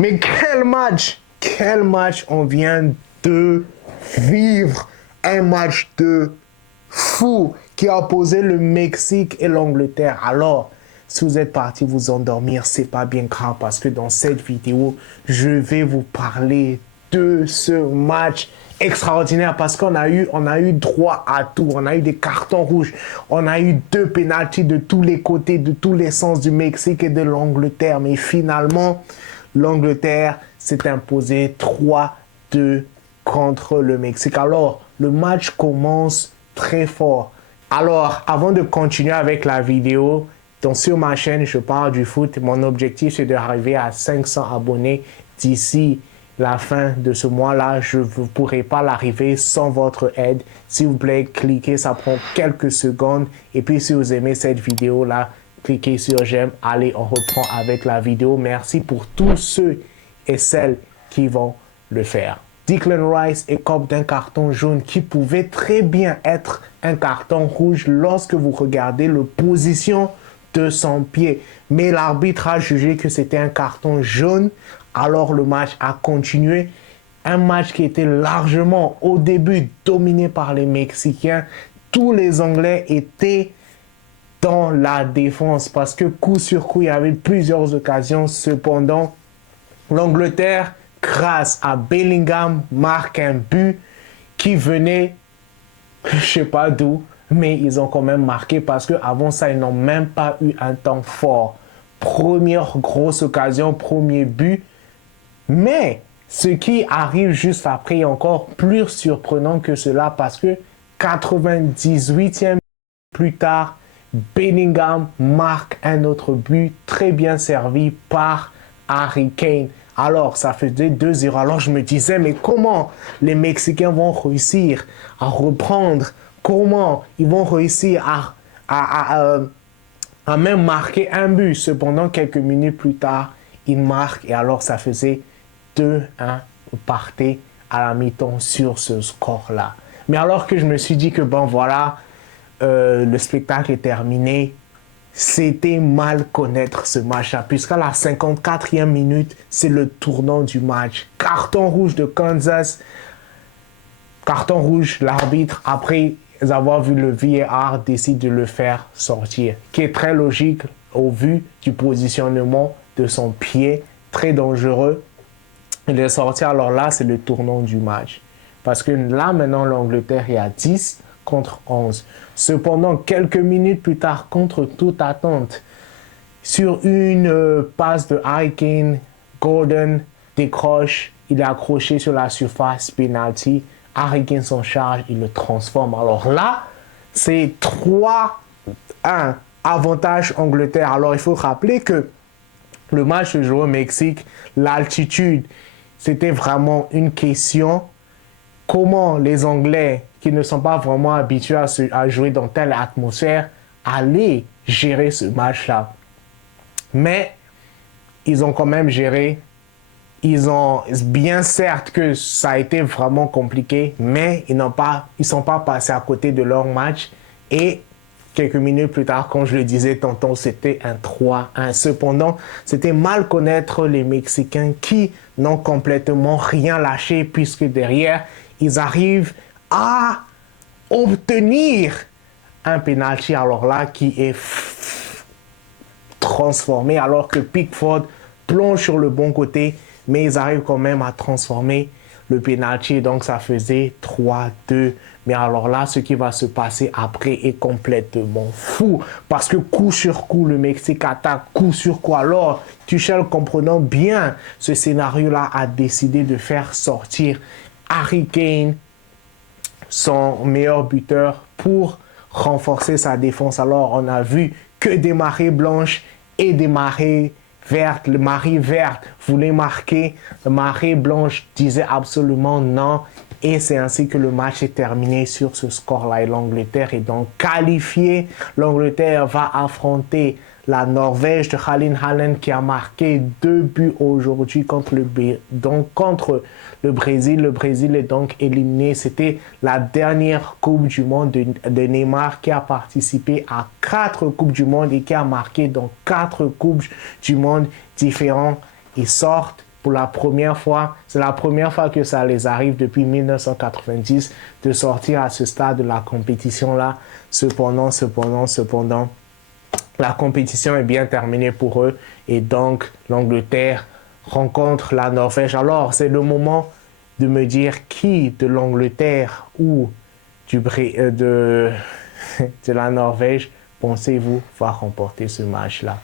Mais quel match! Quel match on vient de vivre! Un match de fou qui a opposé le Mexique et l'Angleterre. Alors, si vous êtes parti vous endormir, c'est pas bien grave parce que dans cette vidéo, je vais vous parler de ce match extraordinaire parce qu'on a eu droit à tout. On a eu des cartons rouges, on a eu 2 pénaltys de tous les côtés, de tous les sens du Mexique et de l'Angleterre. Mais finalement, l'Angleterre s'est imposée 3-2 contre le Mexique. Alors, le match commence très fort. Alors, avant de continuer avec la vidéo, donc sur ma chaîne, je parle du foot. Mon objectif, c'est d'arriver à 500 abonnés d'ici la fin de ce mois-là. Je ne pourrai pas l'arriver sans votre aide. S'il vous plaît, cliquez, ça prend quelques secondes. Et puis, si vous aimez cette vidéo-là, cliquez sur j'aime. Allez, on reprend avec la vidéo. Merci pour tous ceux et celles qui vont le faire. Declan Rice écope d'un carton jaune qui pouvait très bien être un carton rouge lorsque vous regardez la position de son pied. Mais l'arbitre a jugé que c'était un carton jaune. Alors le match a continué. Un match qui était largement au début dominé par les Mexicains. Tous les Anglais étaient dans la défense parce que coup sur coup, il y avait plusieurs occasions. Cependant, l'Angleterre, grâce à Bellingham, marque un but qui venait, je ne sais pas d'où, mais ils ont quand même marqué parce qu'avant ça, ils n'ont même pas eu un temps fort. Première grosse occasion, premier but. Mais ce qui arrive juste après est encore plus surprenant que cela parce que 98e plus tard, Bellingham marque un autre but très bien servi par Harry Kane. Alors, ça faisait 2-0. Alors, je me disais, mais comment les Mexicains vont réussir à reprendre? Comment ils vont réussir à même marquer un but? Cependant, quelques minutes plus tard, ils marquent. Et alors, ça faisait 2-1. Vous partez à la mi-temps sur ce score-là. Mais alors que je me suis dit que, bon, voilà, le spectacle est terminé, c'était mal connaître ce match-là, puisqu'à la 54e minute, c'est le tournant du match. Carton rouge de Kansas, carton rouge, l'arbitre, après avoir vu le VAR, décide de le faire sortir, qui est très logique au vu du positionnement de son pied, très dangereux. Il est sorti, alors là, c'est le tournant du match. Parce que là, maintenant, l'Angleterre est à 10 contre 11. Cependant, quelques minutes plus tard, contre toute attente, sur une passe de Harry Kane, Gordon décroche, il est accroché sur la surface, penalty. Harry Kane s'en charge, il le transforme. Alors là, c'est 3-1, avantage Angleterre. Alors il faut rappeler que le match se joue au Mexique, l'altitude, c'était vraiment une question. Comment les Anglais, qui ne sont pas vraiment habitués à jouer dans telle atmosphère, allaient gérer ce match-là. Mais ils ont quand même géré. Ils ont bien certes que ça a été vraiment compliqué, mais ils ne sont pas passés à côté de leur match. Et quelques minutes plus tard, comme je le disais tantôt, c'était un 3-1. Cependant, c'était mal connaître les Mexicains qui n'ont complètement rien lâché puisque derrière, ils arrivent à obtenir un penalty, alors là, qui est transformé, alors que Pickford plonge sur le bon côté, mais ils arrivent quand même à transformer le penalty, donc ça faisait 3-2. Mais alors là, ce qui va se passer après est complètement fou, parce que coup sur coup, le Mexique attaque coup sur coup. Alors, Tuchel, comprenant bien ce scénario-là, a décidé de faire sortir Harry Kane, son meilleur buteur, pour renforcer sa défense. Alors, on a vu que des marées blanches et des marées vertes. Le marée verte voulait marquer, la marée blanche disait absolument non. Et c'est ainsi que le match est terminé sur ce score-là. Et l'Angleterre est donc qualifiée. L'Angleterre va affronter la Norvège de Erling Haaland qui a marqué 2 buts aujourd'hui contre le Brésil. Le Brésil est donc éliminé. C'était la dernière Coupe du Monde de Neymar qui a participé à 4 Coupes du Monde et qui a marqué dans 4 Coupes du Monde différents. Ils sortent pour la première fois. C'est la première fois que ça les arrive depuis 1990 de sortir à ce stade de la compétition-là. Cependant, la compétition est bien terminée pour eux et donc l'Angleterre rencontre la Norvège. Alors, c'est le moment de me dire qui de l'Angleterre ou de la Norvège pensez-vous va remporter ce match-là?